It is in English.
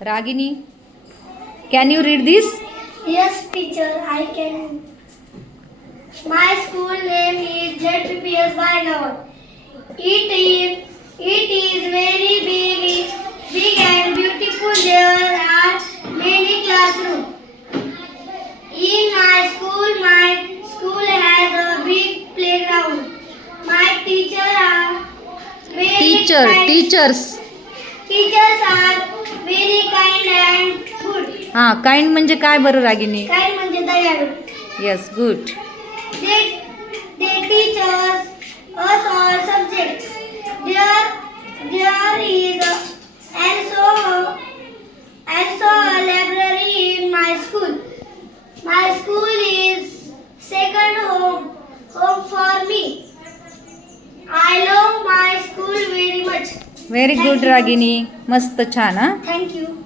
Ragini, can you read this? Yes, teacher, I can. My school name is ZPPS Bygone. It is very big and beautiful. There are many classrooms. In my school has a big playground. My teachers are very kind. Teachers. Are very kind and good. हां, kind म्हणजे काय बरं Ragini? Kind म्हणजे दयाळू. Yes, good. They teach us all subjects. There is also a library in my school. My school is second home for me. I love my school very much. Very good Ragini. मस्त, छान. हां. Thank you.